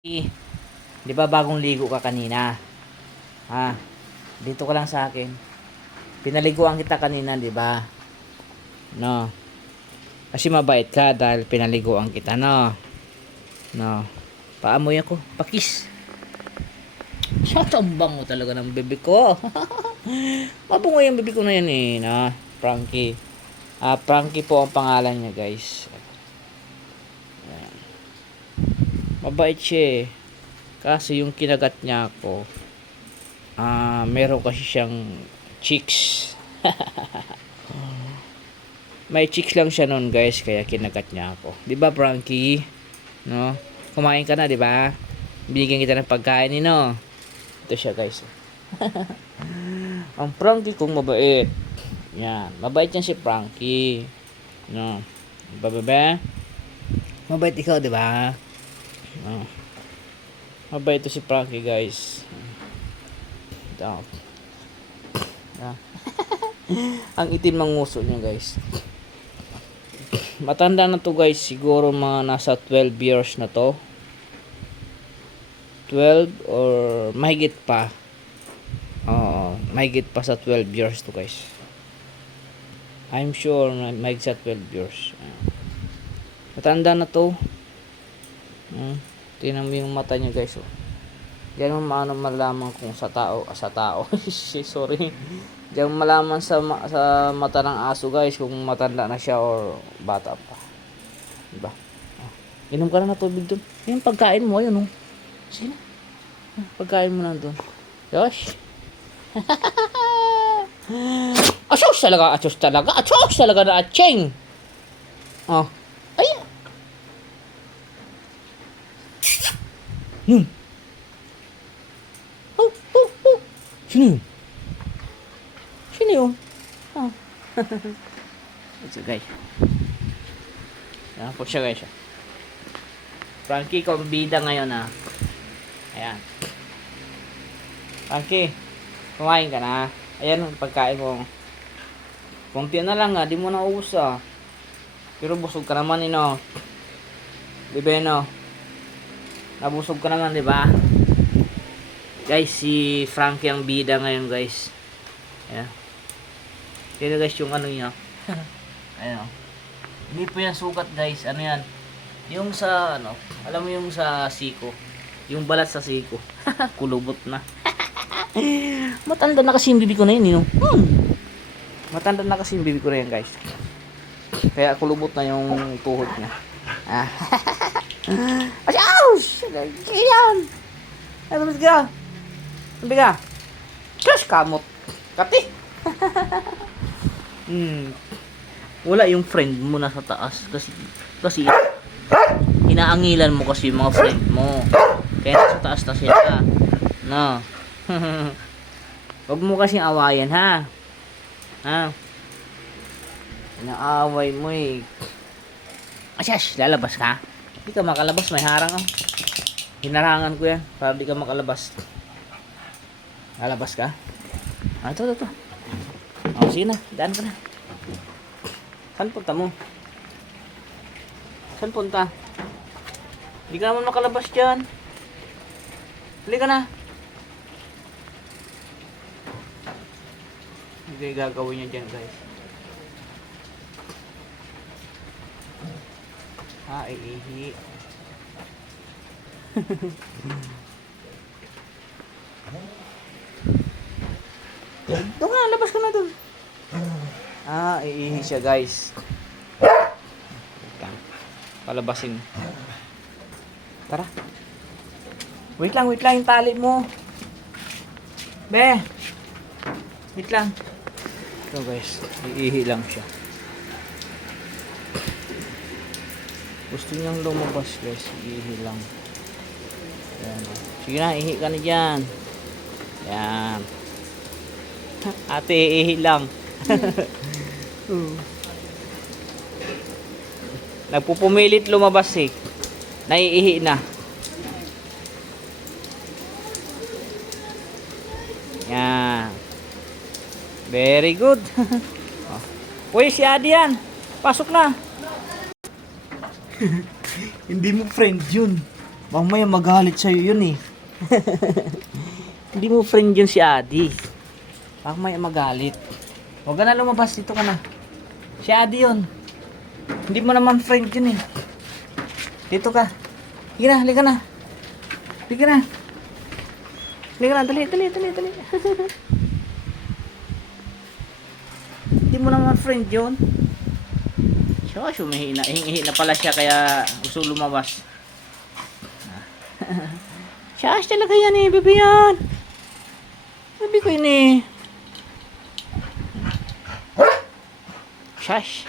Di ba bagong ligo ka kanina? Ha? Dito ka lang sa akin. Pinaliguan kita kanina, di ba? No. Kasi mabait ka dahil pinaliguan kita, no? No. Paamoy ako. Pakis. Sa tambang mo talaga ng bebe ko. Mabungo yung bebe ko na yun eh, no? Frankie. Frankie po ang pangalan niya, guys. Ayan. Mabait siya eh. Kasi yung kinagat niya ako, meron kasi siyang chicks. May chicks lang siya noon, guys, kaya kinagat niya ako. 'Di ba, Frankie? No? Kumain ka na, 'di ba? Binigyan kita ng pagkain ni no. Ito siya, guys. Ang Frankie kong mabait. Yan, mabait yan si Frankie. No. Ba? Mabait ikaw, 'di ba? No. Mabait ito si Frankie, guys. Ito. Ang itim ng nguso niya, guys. Matanda na to, guys. Siguro mga nasa 12 years na to. 12 or mahigit pa. Oo, mahigit pa sa 12 years to, guys. I'm sure mahigit sa 12 years. Matanda na to. Tingnan mo yung mata niya, guys. Diyan mo malaman kung sa tao. Sorry. Diyan mo malaman sa mata ng aso, guys, kung matanda na siya or bata pa. Diba? Inom ka na tubig dun. Yung pagkain mo, ayun, oh. Sino? Pagkain mo na dun. Yosh. Achos talaga na acheng. Oh. Ayun. Sino yun? Sino yun? Oh. Ito, guys. Yan po siya, guys. Frankie, kumbida ngayon, ha. Ayan. Frankie, kumain ka na. Ayan, pagkain mo. Kunti na lang, ha. Di mo na ubus, ha. Pero busog ka naman, no. Di ba, no? Nabusog ka naman, di ba? Guys, si Frankie ang bida ngayon, guys. Ayan. Kaya, guys, yung ano niya. Ayan. Hindi po yan sugat, guys. Ano yan? Yung sa, ano, alam mo yung sa siko. Yung balat sa siko. Kulubot na. Matanda na kasi yung bibi ko na yun, Matanda na kasi yung bibi ko na yan, guys. Kaya kulubot na yung tuhod niya. Ouch! Yan! Ano ba ka? Sabi ka? Gosh, kamot. Kati. Wala yung friend mo na sa taas. Kasi inaangilan mo kasi yung mga friend mo. Kaya nasa taas na sila. No. Huwag mo kasi awayan, ha? Ha? Inaaway mo eh. Asyas, lalabas ka? Hindi ka makalabas, may harang oh. Hinarangan ko yan para di ka makalabas. Lalabas ka? Ito. Sige na, daan ka na. Saan punta mo? Saan punta? Hindi ka naman makalabas dyan. Halika na. Hindi gagawin niya dyan, guys. Iihi. Doon nga, labas ka na doon. Iihi siya, guys. Palabasin. Tara. Wait lang yung tali mo. Be. Wait lang. Ito, guys. Iihi lang siya. Gusto niyang lumabas, guys. Iihi lang. Ayan. Sige na, ihi ka na dyan. Ayan. Ate, ihi lang. Nagpupumilit lumabas eh. Naiihi na. Yan. Very good. Uy, si Adi yan. Pasok na. Hindi mo friend yun. Mamaya magalit sa'yo yun eh. Hindi mo friend yun si Adi. Mamaya magalit. Huwag ka na lumabas, dito ka na. Si Adi yun. Hindi mo naman friend yun eh. Dito ka. Halika na, halika na. Halika na. Halika na, dali. Hindi mo naman friend yun. Siya, humihina. Hihina pala siya kaya gusto lumabas. Siya, talaga yan eh, bebe yan. Sabi ko yun eh. Shush.